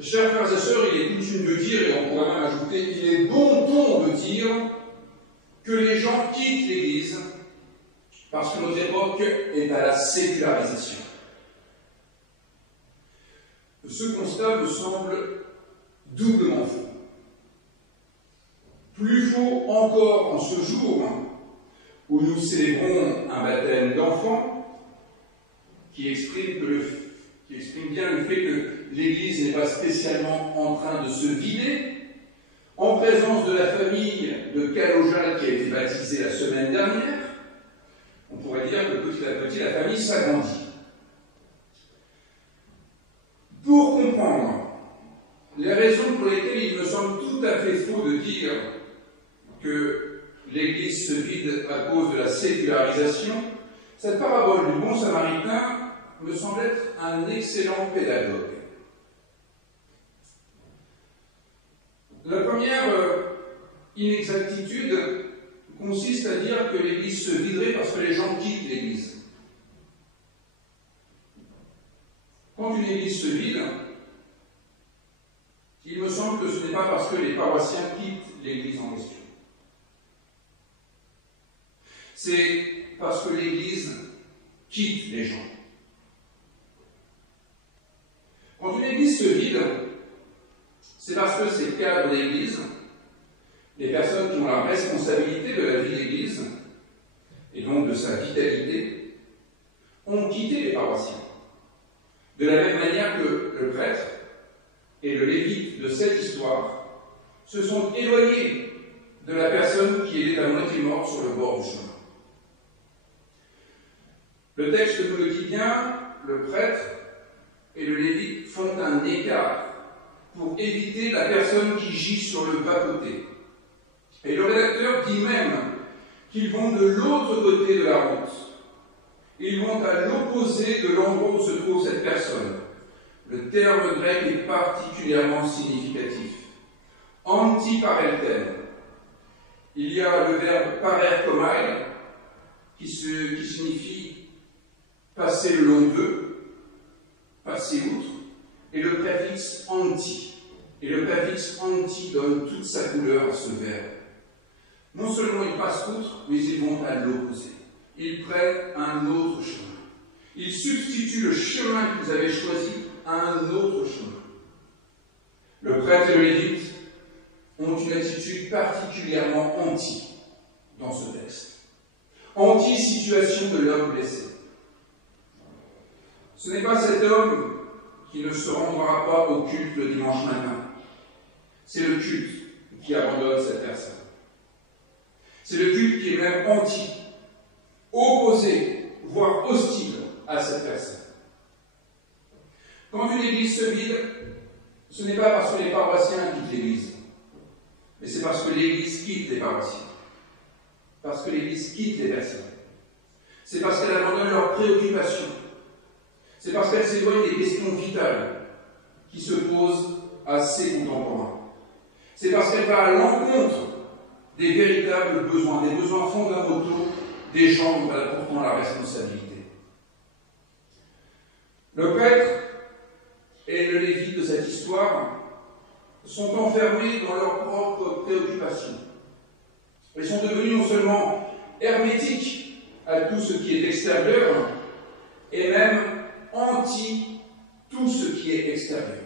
Chers frères et sœurs, il est coutume de dire, et on pourrait même ajouter, il est bon ton de dire que les gens quittent l'Église parce que notre époque est à la sécularisation. Ce constat me semble doublement faux. Plus faux encore en ce jour où nous célébrons un baptême d'enfant qui exprime bien le fait que l'Église n'est pas spécialement en train de se vider, en présence de la famille de Calojal qui a été baptisée la semaine dernière. On pourrait dire que petit à petit la famille s'agrandit. Pour comprendre les raisons pour lesquelles il me semble tout à fait faux de dire que l'Église se vide à cause de la sécularisation, cette parabole du bon samaritain me semble être un excellent pédagogue. La première inexactitude consiste à dire que l'Église se viderait parce que les gens quittent l'Église. Quand une Église se vide, il me semble que ce n'est pas parce que les paroissiens quittent l'Église en question. C'est parce que l'Église quitte les gens. Quand une Église se vide, c'est parce que ces cadres d'Église, les personnes qui ont la responsabilité de la vie d'Église, et donc de sa vitalité, ont quitté les paroissiens. De la même manière que le prêtre et le lévite de cette histoire se sont éloignés de la personne qui était à moitié morte sur le bord du chemin. Le texte nous le dit bien, le prêtre et le lévite font un écart pour éviter la personne qui gît sur le bas-côté. Et le rédacteur dit même qu'ils vont de l'autre côté de la route. Ils vont à l'opposé de l'endroit où se trouve cette personne. Le terme grec est particulièrement significatif. Antiparelten. Il y a le verbe parerkomai qui signifie passer le long d'eux, passer outre, et le préfixe anti. Et le préfixe anti donne toute sa couleur à ce verbe. Non seulement ils passent outre, mais ils vont à l'opposé. Ils prennent un autre chemin. Ils substituent le chemin qu'ils avaient choisi à un autre chemin. Le prêtre et le lévite ont une attitude particulièrement anti dans ce texte. Anti-situation de l'homme blessé. Ce n'est pas cet homme qui ne se rendra pas au culte le dimanche matin. C'est le culte qui abandonne cette personne. C'est le culte qui est même anti, opposé, voire hostile à cette personne. Quand une église se vide, ce n'est pas parce que les paroissiens quittent l'église, mais c'est parce que l'église quitte les paroissiens, parce que l'église quitte les personnes. C'est parce qu'elle abandonne leurs préoccupations. C'est parce qu'elle s'éloigne des questions vitales qui se posent à ses contemporains. C'est parce qu'elle va à l'encontre des véritables besoins, des besoins fondamentaux des gens dont elle a pourtant la responsabilité. Le prêtre et le lévite de cette histoire sont enfermés dans leurs propres préoccupations. Ils sont devenus non seulement hermétiques à tout ce qui est extérieur, et même anti tout ce qui est extérieur.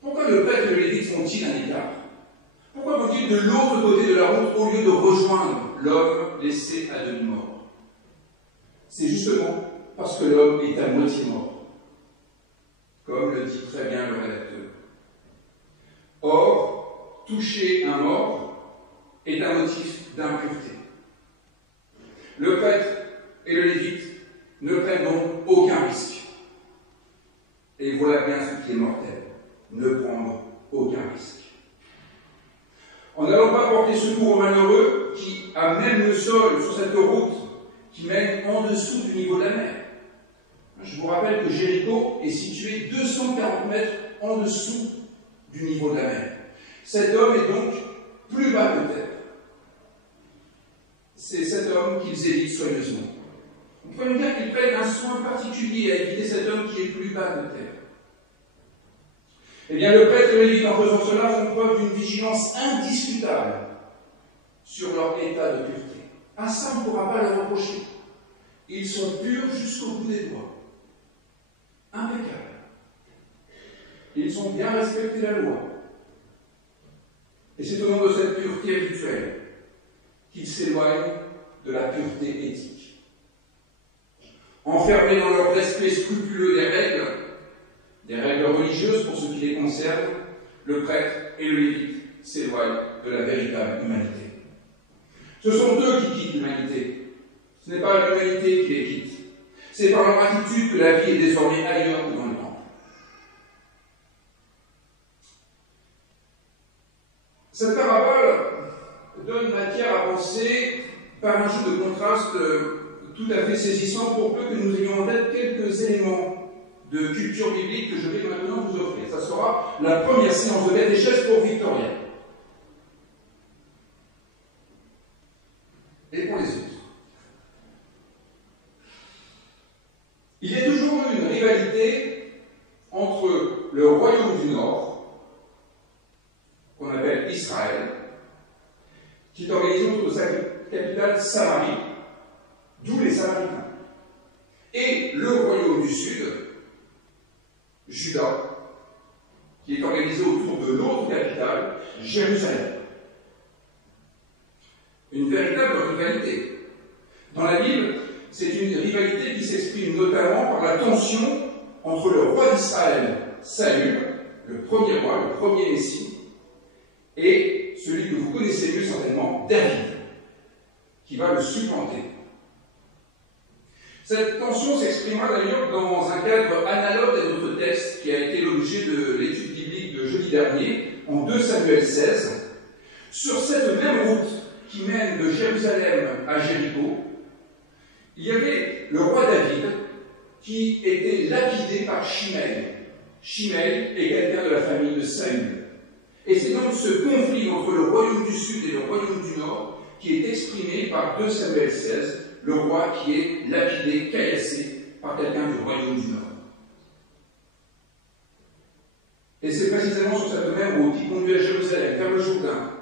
Pourquoi le prêtre et le lévite font-ils un écart? Pourquoi vont-ils de l'autre côté de la route au lieu de rejoindre l'homme laissé à demi-mort? C'est justement parce que l'homme est à moitié mort, comme le dit très bien le rédacteur. Or, toucher un mort est un motif d'impureté. Le prêtre et le lévite ne prennent donc aucun risque. Et voilà bien ce qui est mortel, ne prendre aucun risque. En n'allant pas porter secours aux malheureux qui amènent le sol sur cette route qui mène en dessous du niveau de la mer. Je vous rappelle que Jéricho est situé 240 mètres en dessous du niveau de la mer. Cet homme est donc plus bas que terre. C'est cet homme qu'ils évitent soigneusement. On peut même dire qu'ils prennent un soin particulier à éviter cet homme qui est plus bas que terre. Eh bien, le prêtre et le lévite, en faisant cela, font preuve d'une vigilance indiscutable sur leur état de pureté. Un saint ne pourra pas le reprocher. Ils sont purs jusqu'au bout des doigts. Impeccables. Ils ont bien respecté la loi. Et c'est au nom de cette pureté rituelle qu'ils s'éloignent de la pureté éthique. Enfermés dans leur respect scrupuleux des règles religieuses pour ce qui les concerne, le prêtre et le lévite s'éloignent de la véritable humanité. Ce sont eux qui quittent l'humanité. Ce n'est pas l'humanité qui les quitte. C'est par leur attitude que la vie est désormais ailleurs que dans le temple. Cette parabole donne matière à penser par un jeu de contraste tout à fait saisissant pour peu que nous ayons en tête quelques éléments de culture biblique que je vais maintenant vous offrir. Ça sera la première séance de catéchèse pour Victorien. Et pour les autres. Il y a toujours eu une rivalité entre le royaume du Nord, qu'on appelle Israël, qui est organisé autour de sa capitale Samarie, d'où les Samaritains, et le royaume du Sud, Juda, qui est organisé autour de l'autre capitale, Jérusalem. Une véritable rivalité. Dans la Bible, c'est une rivalité qui s'exprime notamment par la tension entre le roi d'Israël, Saül, le premier roi, le premier Messie, et celui que vous connaissez mieux certainement, David, qui va le supplanter. Cette tension s'exprimera d'ailleurs dans un cadre analogue à notre texte qui a été l'objet de l'étude biblique de jeudi dernier, en 2 Samuel 16. Sur cette même route qui mène de Jérusalem à Jéricho, il y avait le roi David qui était lapidé par Shimei. Shimei est quelqu'un de la famille de Saül. Et c'est donc ce conflit entre le royaume du Sud et le royaume du Nord qui est exprimé par 2 Samuel 16, le roi qui est lapidé, caillassé par quelqu'un du royaume du Nord. Et c'est précisément sur cette même route qui conduit à Jérusalem, vers le Jourdain,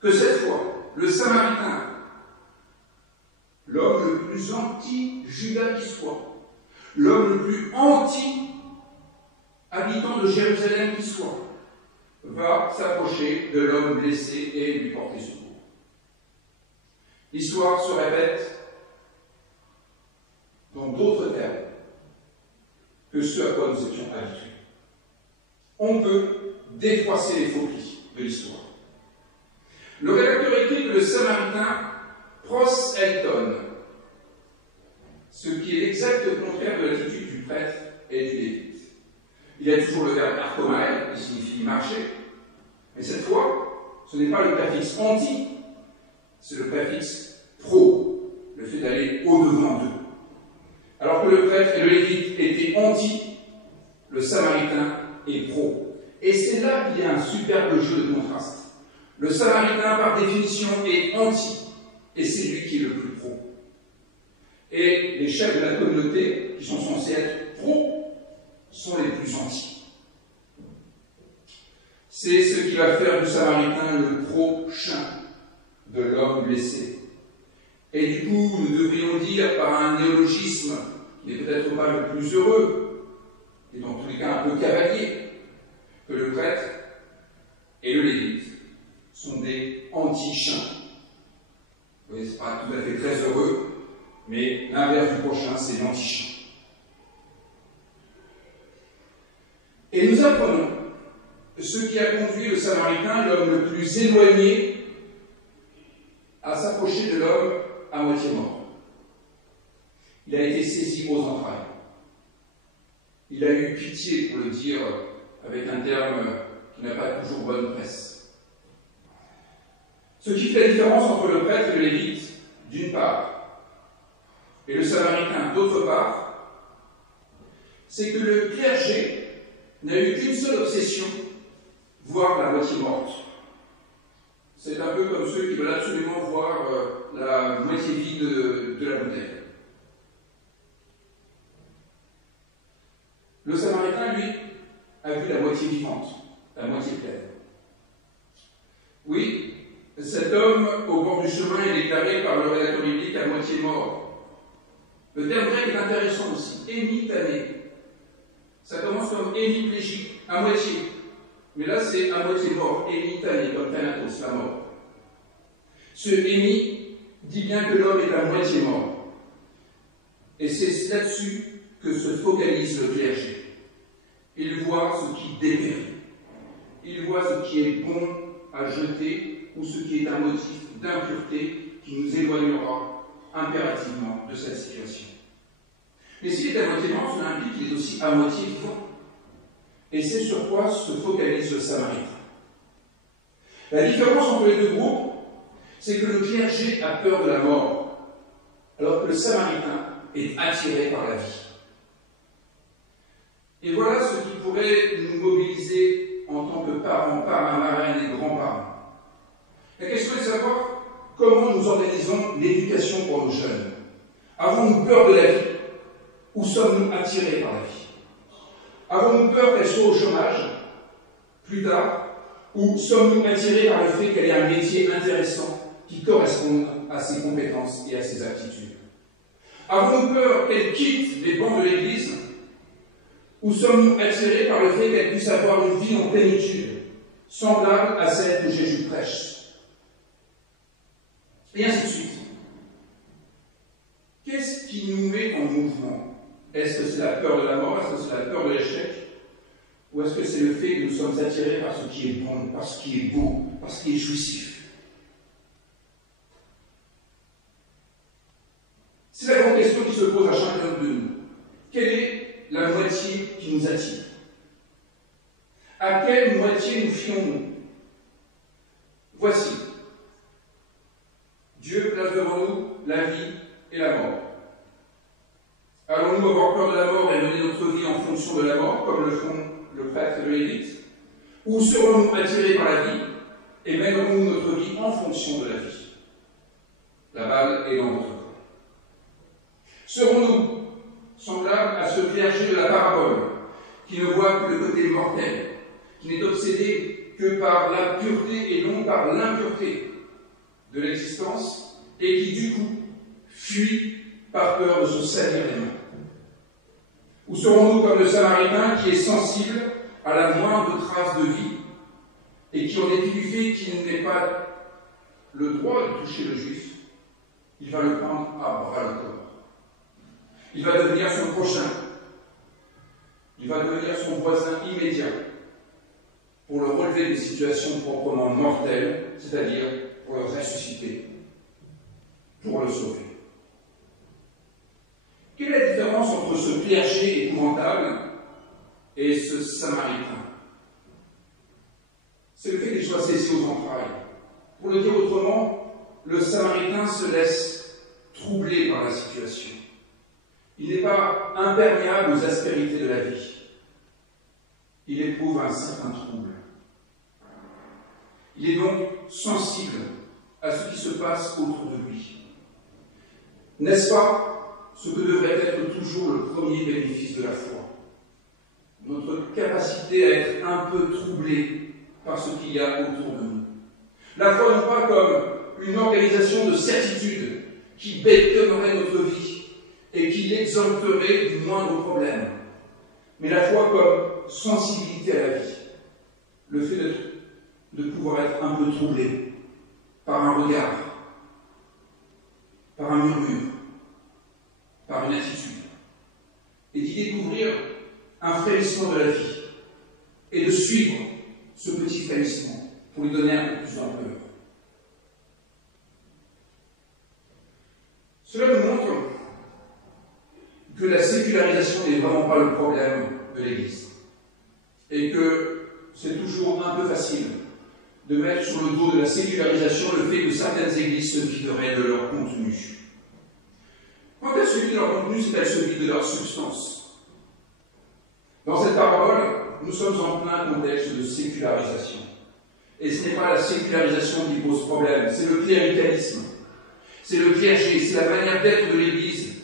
que cette fois, le Samaritain, l'homme le plus anti-Juda qui soit, l'homme le plus anti-habitant de Jérusalem qui soit, va s'approcher de l'homme blessé et lui porter secours. L'histoire se répète dans d'autres termes que ceux à quoi nous étions habitués. On peut défroisser les faux plis de l'histoire. Le rédacteur écrit que le Samaritain pros elton, ce qui est l'exact contraire de l'attitude du prêtre et du lévite. Il y a toujours le verbe archomai, qui signifie marcher, mais cette fois, ce n'est pas le préfixe anti, c'est le préfixe pro, le fait d'aller au-devant d'eux. Alors que le prêtre et le lévite étaient anti, le samaritain est pro. Et c'est là qu'il y a un superbe jeu de contraste. Le samaritain, par définition, est anti, et c'est lui qui est le plus pro. Et les chefs de la communauté, qui sont censés être pro, sont les plus anti. C'est ce qui va faire du samaritain le prochain de l'homme blessé. Et du coup, nous devrions dire par un néologisme qui n'est peut-être pas le plus heureux, et dans tous les cas un peu cavalier, que le prêtre et le lévite sont des anti-chiens. Vous voyez, ce n'est pas tout à fait très heureux, mais l'inverse du prochain, c'est l'anti-chien. Et nous apprenons ce qui a conduit le Samaritain, l'homme le plus éloigné, à s'approcher de l'homme à moitié mort. Il a été saisi aux entrailles. Il a eu pitié, pour le dire avec un terme qui n'a pas toujours bonne presse. Ce qui fait la différence entre le prêtre et le lévite, d'une part, et le Samaritain, d'autre part, c'est que le clergé n'a eu qu'une seule obsession, voir la moitié morte. C'est un peu comme ceux qui veulent absolument voir la moitié vide de la bouteille. Le Samaritain, lui, a vu la moitié vivante, la moitié pleine. Oui, cet homme au bord du chemin est déclaré par le rédacteur biblique à moitié mort. Le terme grec est intéressant aussi, hémitané. Ça commence comme hémiplégique, à moitié. Mais là, c'est à moitié mort, hémitané, comme Thanatos, la mort. Ce hémi dit bien que l'homme est à moitié mort. Et c'est là-dessus que se focalise le clergé. Il voit ce qui dépérit. Il voit ce qui est bon à jeter ou ce qui est un motif d'impureté qui nous éloignera impérativement de cette situation. Mais s'il est à moitié mort, cela implique qu'il est aussi à moitié vivant. Et c'est sur quoi se focalise le Samaritain. La différence entre les deux groupes, c'est que le clergé a peur de la mort, alors que le Samaritain est attiré par la vie. Et voilà ce qui pourrait nous mobiliser en tant que parents, parrains, marraines et grands-parents. La question est de savoir comment nous organisons l'éducation pour nos jeunes. Avons-nous peur de la vie ou sommes-nous attirés par la vie? Avons-nous peur qu'elle soit au chômage plus tard ou sommes-nous attirés par le fait qu'elle ait un métier intéressant qui corresponde à ses compétences et à ses aptitudes? Avons-nous peur qu'elle quitte les bancs de l'Église ou sommes-nous attirés par le fait qu'elle puisse avoir une vie en plénitude, semblable à celle que Jésus prêche? Et ainsi de suite. Qu'est-ce qui nous met en mouvement? Est-ce que c'est la peur de la mort? Est-ce que c'est la peur de l'échec? Ou est-ce que c'est le fait que nous sommes attirés par ce qui est bon, par ce qui est beau, par ce qui est jouissif? C'est la grande question qui se pose à chacun de nous. Quelle est la moitié qui nous attire? À quelle moitié nous fions-nous? Voici. Dieu place devant nous la vie et la mort. Allons-nous avoir peur de la mort et mener notre vie en fonction de la mort, comme le font le prêtre et le lévite? Ou serons-nous attirés par la vie et mènerons-nous notre vie en fonction de la vie? La balle est dans notre camp. Serons-nous semblables à ce clergé de la parabole, qui ne voit que le côté mortel, qui n'est obsédé que par la pureté et non par l'impureté de l'existence, et qui du coup fuit par peur de se salir les mains? Ou serons-nous comme le Samaritain qui est sensible à la moindre trace de vie et qui, en dépit du fait qu'il n'ait pas le droit de toucher le juif, il va le prendre à bras le corps? Il va devenir son prochain, il va devenir son voisin immédiat pour le relever des situations proprement mortelles, c'est-à-dire pour le ressusciter, pour le sauver. Quelle est la différence entre ce clergé épouvantable et ce Samaritain? C'est le fait qu'il soit saisi aux entrailles. Pour le dire autrement, le Samaritain se laisse troubler par la situation. Il n'est pas imperméable aux aspérités de la vie. Il éprouve un certain trouble. Il est donc sensible à ce qui se passe autour de lui. N'est-ce pas ce que devrait être toujours le premier bénéfice de la foi? Notre capacité à être un peu troublé par ce qu'il y a autour de nous. La foi non pas comme une organisation de certitude qui bétonnerait notre vie et qui l'exempterait du moindre problème, mais la foi comme sensibilité à la vie, le fait de pouvoir être un peu troublé par un regard, par un murmure, par une attitude, et d'y découvrir un frémissement de la vie, et de suivre ce petit frémissement pour lui donner un peu plus d'ampleur. Cela nous montre que la sécularisation n'est vraiment pas le problème de l'Église, et que c'est toujours un peu facile de mettre sur le dos de la sécularisation le fait que certaines églises se videraient de leur contenu. Quand elles se vident de leur contenu, c'est qu'elles se vident de leur substance. Dans cette parole, nous sommes en plein contexte de sécularisation. Et ce n'est pas la sécularisation qui pose problème, c'est le cléricalisme, c'est le clergé, c'est la manière d'être de l'Église.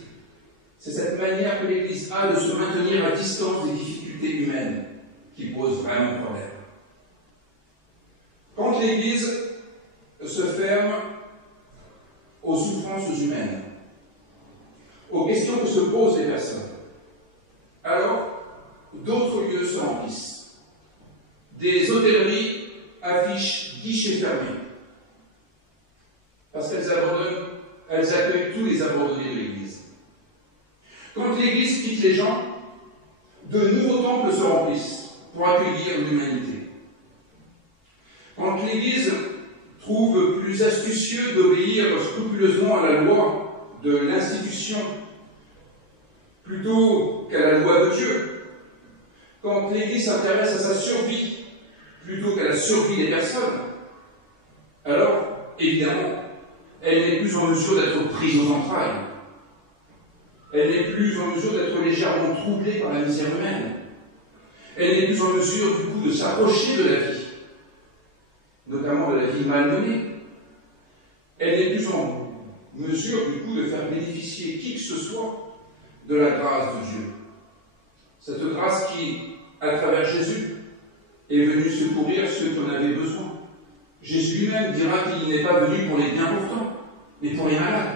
C'est cette manière que l'Église a de se maintenir à distance des difficultés humaines qui pose vraiment problème. Quand l'Église se ferme aux souffrances humaines, aux questions que se posent les personnes, alors d'autres lieux se remplissent. Des hôtelleries affichent guichets fermés, parce elles accueillent tous les abandonnés de l'Église. Quand l'Église quitte les gens, de nouveaux temples se remplissent pour accueillir l'humanité. Quand l'Église trouve plus astucieux d'obéir scrupuleusement à la loi de l'institution plutôt qu'à la loi de Dieu, quand l'Église s'intéresse à sa survie plutôt qu'à la survie des personnes, alors, évidemment, elle n'est plus en mesure d'être prise aux entrailles. Elle n'est plus en mesure d'être légèrement troublée par la misère humaine. Elle n'est plus en mesure, du coup, de s'approcher de la vie, notamment de la vie malmenée. Elle n'est plus en mesure, du coup, de faire bénéficier qui que ce soit de la grâce de Dieu. Cette grâce qui, à travers Jésus, est venue secourir ceux qui en avaient besoin. Jésus lui-même dira qu'il n'est pas venu pour les bien portants, mais pour les malades.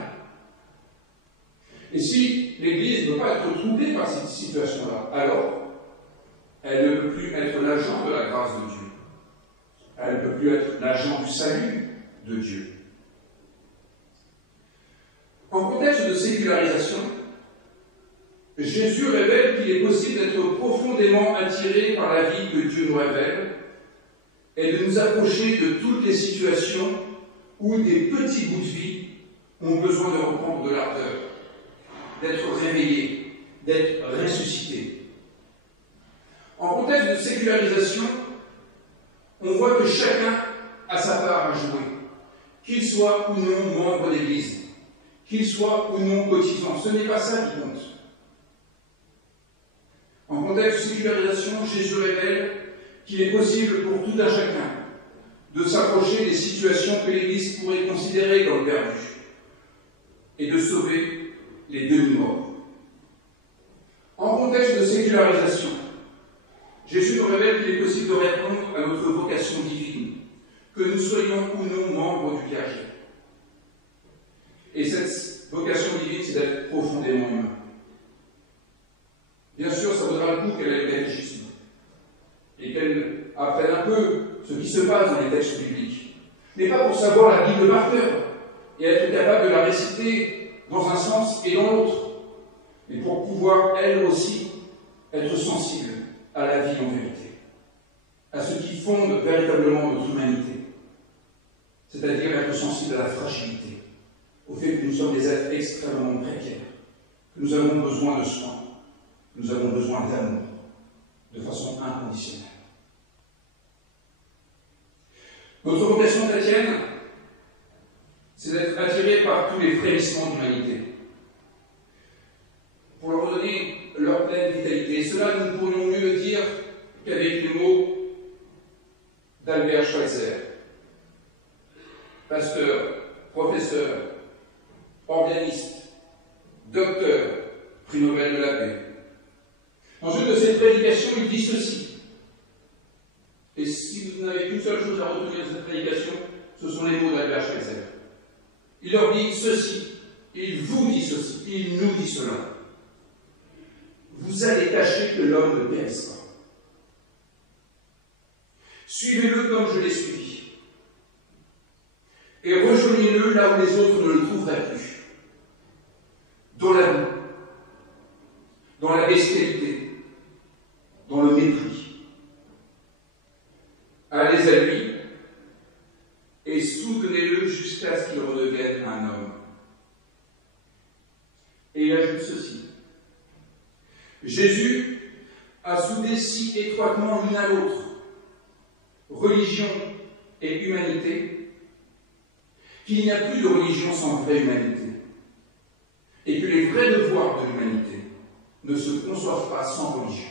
Et si l'Église ne peut pas être troublée par cette situation-là, alors elle ne peut plus être l'agent de la grâce de Dieu. Elle ne peut plus être l'agent du salut de Dieu. En contexte de sécularisation, Jésus révèle qu'il est possible d'être profondément attiré par la vie que Dieu nous révèle et de nous approcher de toutes les situations où des petits bouts de vie ont besoin de reprendre de l'ardeur, d'être réveillés, d'être ressuscités. En contexte de sécularisation, on voit que chacun a sa part à jouer, qu'il soit ou non membre d'Église, qu'il soit ou non cotisant. Ce n'est pas ça qui compte. En contexte de sécularisation, Jésus révèle qu'il est possible pour tout un chacun de s'approcher des situations que l'Église pourrait considérer comme perdues et de sauver les demi-morts. En contexte de sécularisation, Jésus nous révèle qu'il est possible de répondre à notre vocation divine, que nous soyons ou non membres du clergé. Et cette vocation divine, c'est d'être profondément humain. Bien sûr, ça vaudra le coup qu'elle ait le catéchisme et qu'elle apprenne un peu ce qui se passe dans les textes bibliques, mais pas pour savoir la Bible par cœur et être capable de la réciter dans un sens et dans l'autre, mais pour pouvoir, elle aussi, être sensible à la vie en vérité, à ce qui fonde véritablement notre humanité, c'est-à-dire être sensible à la fragilité, au fait que nous sommes des êtres extrêmement précaires, que nous avons besoin de soins, nous avons besoin d'amour, de façon inconditionnelle. Notre vocation chrétienne, c'est d'être attiré par tous les frémissements d'humanité, pour leur donner leur pleine vitalité. Et cela, nous ne pourrions mieux le dire qu'avec les mots d'Albert Schweitzer, pasteur, professeur, organiste, docteur, prix Nobel de la paix. Dans une de ses prédications, il dit ceci. Et si vous n'avez qu'une seule chose à retenir de cette prédication, ce sont les mots d'Albert Schweitzer. Il leur dit ceci, il vous dit ceci, il nous dit cela. Vous allez tâcher que l'homme ne périsse pas. Suivez-le comme je l'ai suivi. Et rejoignez-le là où les autres ne le trouveraient plus. Dans la boue, dans la bestialité, dans le mépris. Allez à lui et soutenez-le jusqu'à ce qu'il redevienne un homme. Et il ajoute ceci. Jésus a soudé si étroitement l'une à l'autre, religion et humanité, qu'il n'y a plus de religion sans vraie humanité, et que les vrais devoirs de l'humanité ne se conçoivent pas sans religion.